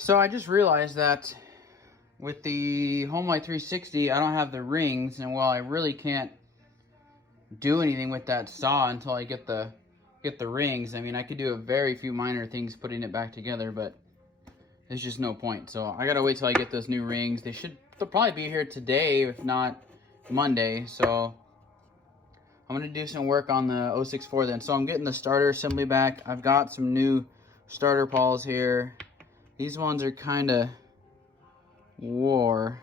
So I just realized that with the Homelight 360, I don't have the rings, and while I really can't do anything with that saw until I get the rings, I mean, I could do a very few minor things putting it back together, but there's just no point. So I gotta wait till I get those new rings. They'll probably be here today, if not Monday. So I'm gonna do some work on the 064 then. So I'm getting the starter assembly back. I've got some new starter pawls here. These ones are kind of wore.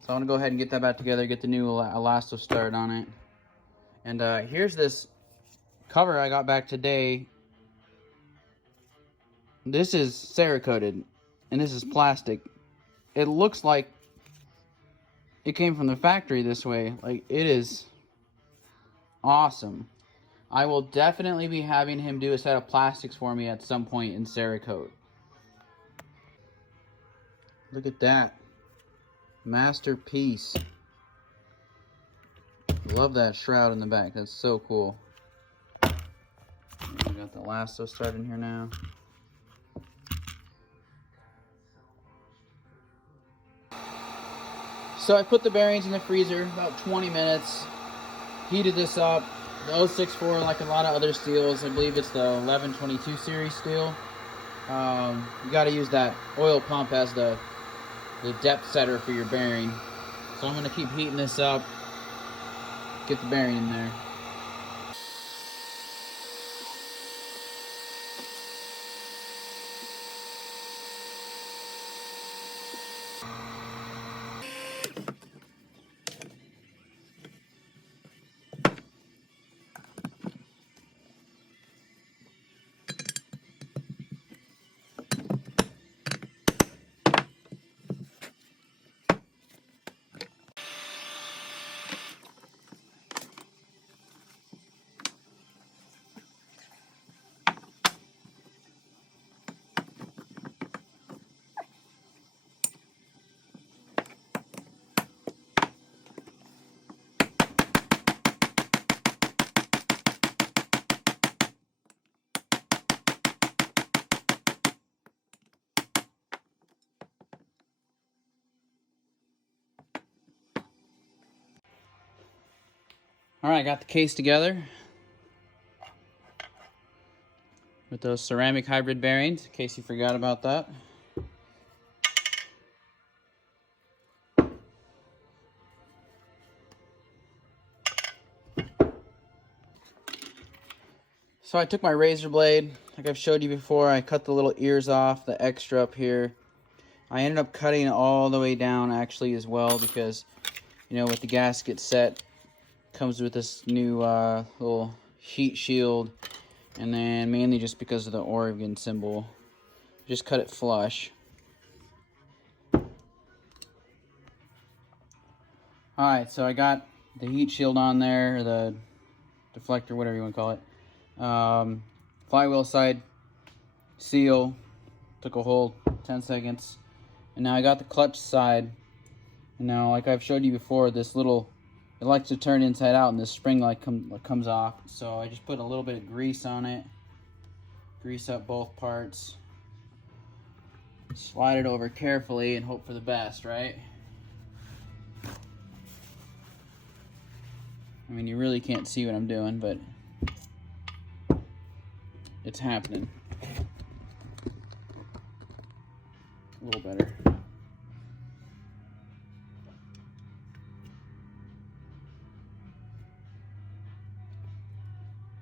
So I'm gonna go ahead and get that back together, get the new Elasto start on it. And here's this cover I got back today. This is Cerakoted, and this is plastic. It looks like it came from the factory this way. Like, it is awesome. I will definitely be having him do a set of plastics for me at some point in Cerakote. Look at that. Masterpiece. Love that shroud in the back. That's so cool. We got the Elasto started in here now. So I put the bearings in the freezer about 20 minutes. Heated this up. The 064, like a lot of other Stihls, I believe it's the 1122 series Stihl. You got to use that oil pump as the depth setter for your bearing. So I'm going to keep heating this up. Get the bearing in there. Alright, got the case together with those ceramic hybrid bearings, in case you forgot about that. So I took my razor blade, like I've showed you before. I cut the little ears off, the extra up here. I ended up cutting it all the way down actually as well, because, you know, with the gasket set, comes with this new little heat shield, and then mainly just because of the Oregon symbol, just cut it flush. Alright, so I got the heat shield on there, or the deflector, whatever you want to call it. Flywheel side seal, took a whole 10 seconds. And now I got the clutch side. And now, like I've showed you before, this little, it likes to turn inside out, and this spring light comes off. So I just put a little bit of grease on it. Grease up both parts. Slide it over carefully and hope for the best, right? I mean, you really can't see what I'm doing, but it's happening. A little better.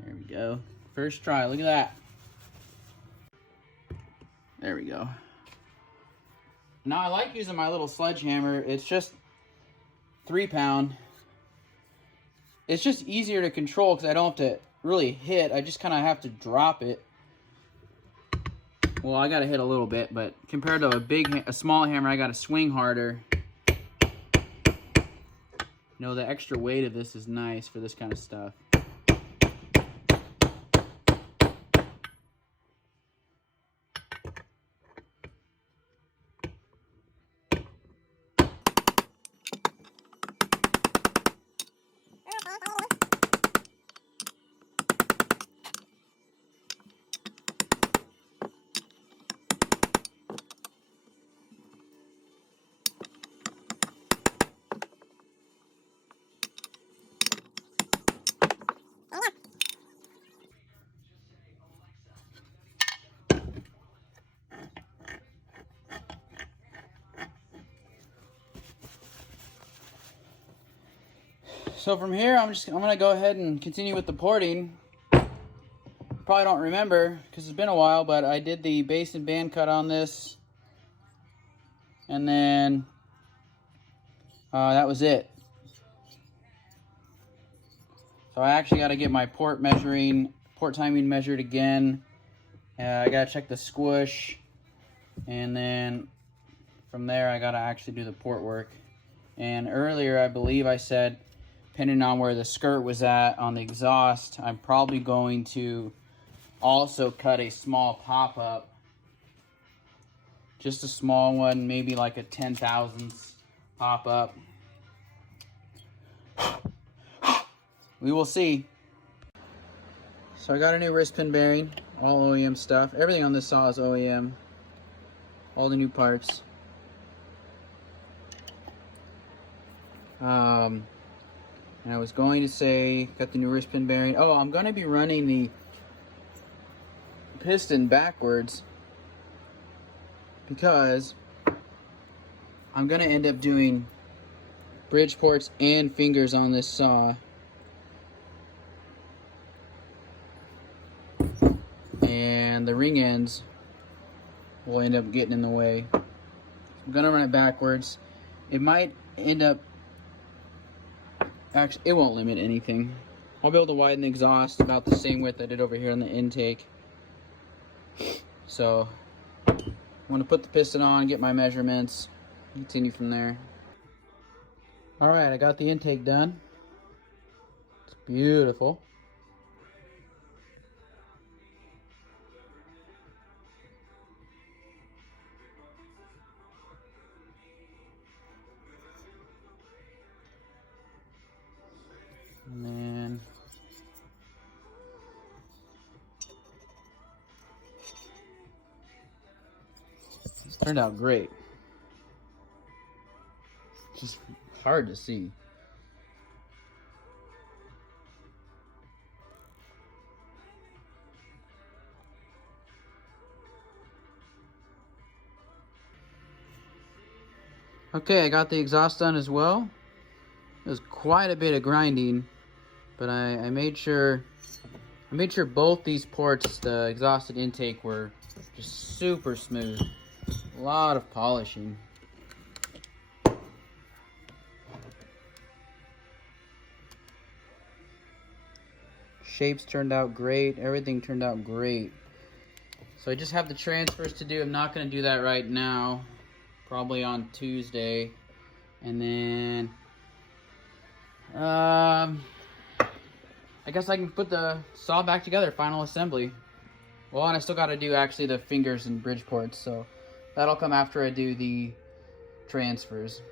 There we go. First try, look at that. There we go. Now I like using my little sledgehammer. It's just 3-pound. It's just easier to control because I don't have to really hit. I just kind of have to drop it. Well, I got to hit a little bit, but compared to a small hammer, I got to swing harder. You know, the extra weight of this is nice for this kind of stuff. So from here, I'm gonna go ahead and continue with the porting. Probably don't remember because it's been a while, but I did the base and band cut on this, and then that was it. So I actually got to get my port timing measured again. I got to check the squish, and then from there I got to actually do the port work. And earlier I believe I said, depending on where the skirt was at on the exhaust, I'm probably going to also cut a small pop-up. Just a small one, maybe like a 10,000ths pop-up. We will see. So I got a new wrist pin bearing, all OEM stuff. Everything on this saw is OEM. All the new parts. And I was going to say, got the new wrist pin bearing. Oh, I'm going to be running the piston backwards because I'm going to end up doing bridge ports and fingers on this saw. And the ring ends will end up getting in the way. I'm going to run it backwards. It might end up, actually, it won't limit anything. I'll be able to widen the exhaust about the same width I did over here on the intake. So I'm going to put the piston on, get my measurements, continue from there. Alright, I got the intake done. It's beautiful. And then it's turned out great. It's just hard to see. Okay, I got the exhaust done as well. It was quite a bit of grinding, but I made sure both these ports, the exhaust and intake, were just super smooth. A lot of polishing. Shapes turned out great. Everything turned out great. So I just have the transfers to do. I'm not going to do that right now. Probably on Tuesday. And then I guess I can put the saw back together, final assembly. Well, and I still got to do actually the fingers and bridge ports, so that'll come after I do the transfers.